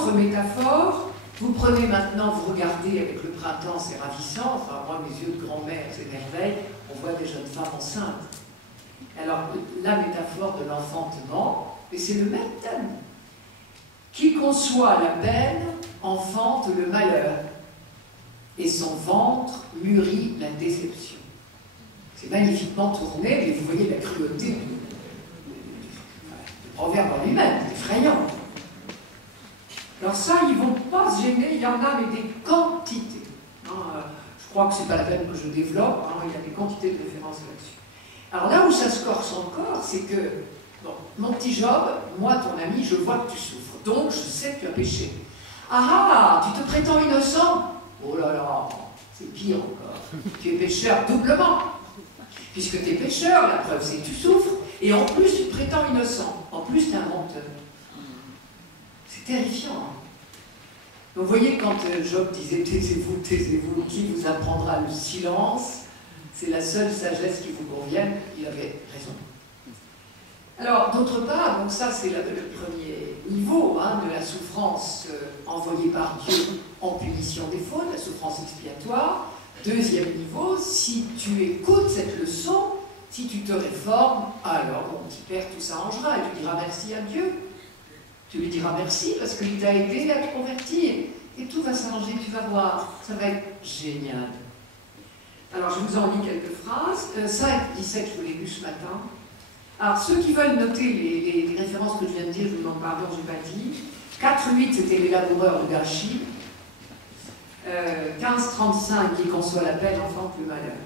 Autre métaphore, vous prenez maintenant, vous regardez avec le printemps, c'est ravissant, enfin moi mes yeux de grand-mère s'émerveillent, on voit des jeunes femmes enceintes. Alors la métaphore de l'enfantement, et c'est le même thème. Qui conçoit la peine enfante le malheur, et son ventre mûrit la déception. C'est magnifiquement tourné, mais vous voyez la cruauté du proverbe en lui-même, c'est effrayant. Alors ça, ils ne vont pas se gêner, il y en a, mais des quantités. Je crois que ce n'est pas la peine que je développe, il y a des quantités de références là-dessus. Alors là où ça se corse encore, c'est que, bon, mon petit Job, moi, ton ami, je vois que tu souffres, donc je sais que tu as péché. Ah, tu te prétends innocent? Oh là là, c'est pire encore. Tu es pécheur doublement. Puisque tu es pécheur, la preuve c'est que tu souffres, et en plus tu te prétends innocent. En plus tu es un menteur. C'est terrifiant. Donc vous voyez, quand Job disait taisez-vous, taisez-vous, qui vous apprendra le silence, c'est la seule sagesse qui vous convienne, il avait raison. Alors, d'autre part, donc ça c'est le premier niveau de la souffrance envoyée par Dieu en punition des fautes, la souffrance expiatoire. Deuxième niveau, si tu écoutes cette leçon, si tu te réformes, alors mon petit père tout s'arrangera et tu diras merci à Dieu. Tu lui diras merci parce qu'il t'a aidé à te convertir et tout va s'arranger, tu vas voir, ça va être génial. Alors je vous en lis quelques phrases. 5-17, je vous l'ai lu ce matin. Alors, ceux qui veulent noter les références que je viens de dire, je vous demande pardon, je n'ai pas dit. 4-8, c'était les laboureurs de gâchis. 15-35, qui conçoit la peine, enfante le malheur.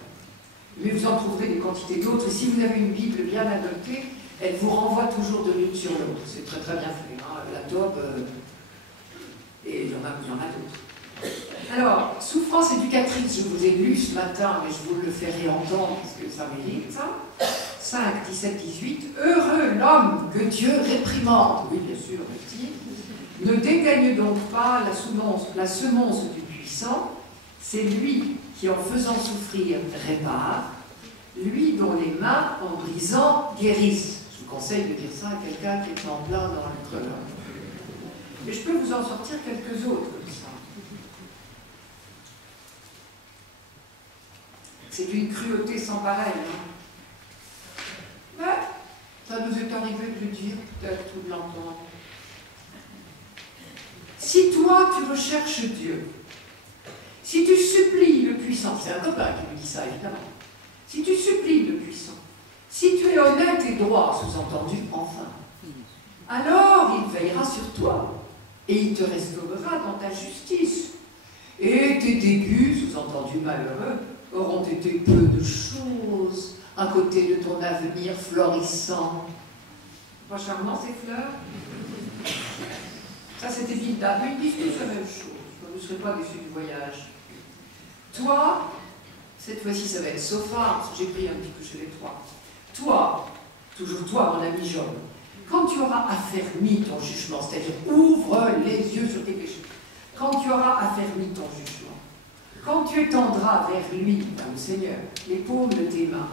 Mais vous en trouverez des quantités d'autres. Et si vous avez une Bible bien adoptée, elle vous renvoie toujours de l'une sur l'autre. C'est très très bien fait. La Tobe, et il y en a d'autres. Alors, souffrance éducatrice, je vous ai lu ce matin, mais je vous le fais réentendre, puisque ça mérite ça. 5, 17, 18. Heureux l'homme que Dieu réprimande. Oui, bien sûr, petit. Ne dégagne donc pas la semonce du puissant. C'est lui qui, en faisant souffrir, répare. Lui dont les mains, en brisant, guérissent. Je vous conseille de dire ça à quelqu'un qui est en plein dans le creux. Mais je peux vous en sortir quelques autres comme ça. C'est une cruauté sans pareil. Mais ça nous est arrivé de le dire, peut-être, ou de l'entendre. Si toi, tu recherches Dieu, si tu supplies le puissant, c'est un copain qui me dit ça, évidemment. Si tu supplies le puissant, si tu es honnête et droit, sous-entendu, enfin, alors il veillera sur toi et il te restaurera dans ta justice. Et tes débuts, sous-entendu malheureux, auront été peu de choses à côté de ton avenir florissant. Pas charmant ces fleurs? Ça c'était Bilda, mais ils disent tous la même chose. Vous ne serez pas déçus du voyage. Toi, cette fois-ci ça va être Sophar, parce que j'ai pris un petit peu chez les trois. Toi, toujours toi mon ami Job, quand tu auras affermi ton jugement, c'est-à-dire ouvre les yeux sur tes péchés, quand tu auras affermi ton jugement, quand tu étendras vers lui, le Seigneur, les paumes de tes mains,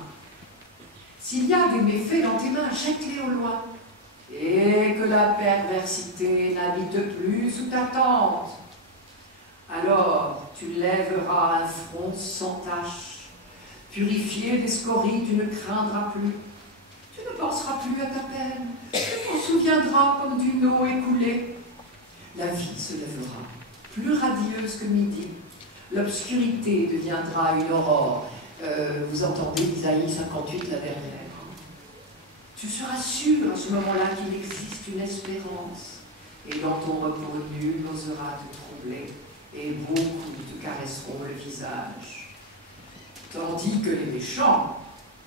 s'il y a des méfaits dans tes mains, jette-les au loin, et que la perversité n'habite plus sous ta tente. Alors tu lèveras un front sans tache, purifié des scories, tu ne craindras plus. Tu ne penseras plus à ta peine, tu t'en souviendras comme d'une eau écoulée. La vie se lèvera, plus radieuse que midi. L'obscurité deviendra une aurore. Vous entendez Isaïe 58, la dernière. Tu seras sûr à ce moment-là qu'il existe une espérance. Et dans ton repos, nul n'osera te troubler, et beaucoup te caresseront le visage. Tandis que les méchants,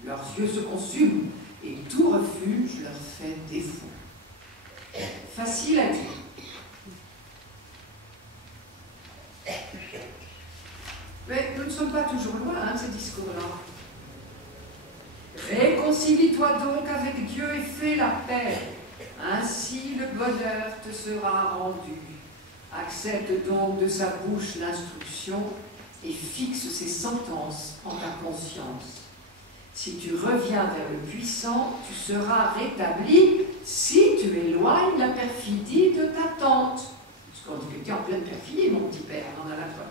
leurs yeux se consument, et tout refuge leur fait défaut. Facile à dire. Mais nous ne sommes pas toujours loin de ces discours-là. Réconcilie-toi donc avec Dieu et fais la paix. Ainsi le bonheur te sera rendu. Accepte donc de sa bouche l'instruction et fixe ses sentences en ta conscience. Si tu reviens vers le puissant, tu seras rétabli si tu éloignes la perfidie de ta tente. Ce même qu'à fini, mon petit père, on en a la preuve.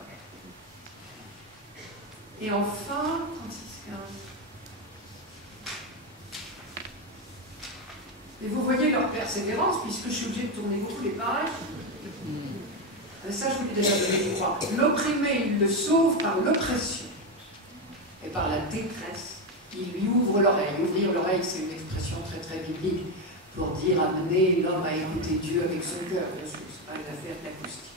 Et enfin, 36-15. Et vous voyez leur persévérance, puisque je suis obligée de tourner beaucoup les pages. Ça, je vous l'ai déjà donné, je crois. L'opprimé, il le sauve par l'oppression et par la détresse. Il lui ouvre l'oreille. Ouvrir l'oreille, c'est une expression très très biblique pour dire amener l'homme à écouter Dieu avec son cœur. Bien sûr, ce n'est pas une affaire d'acoustique.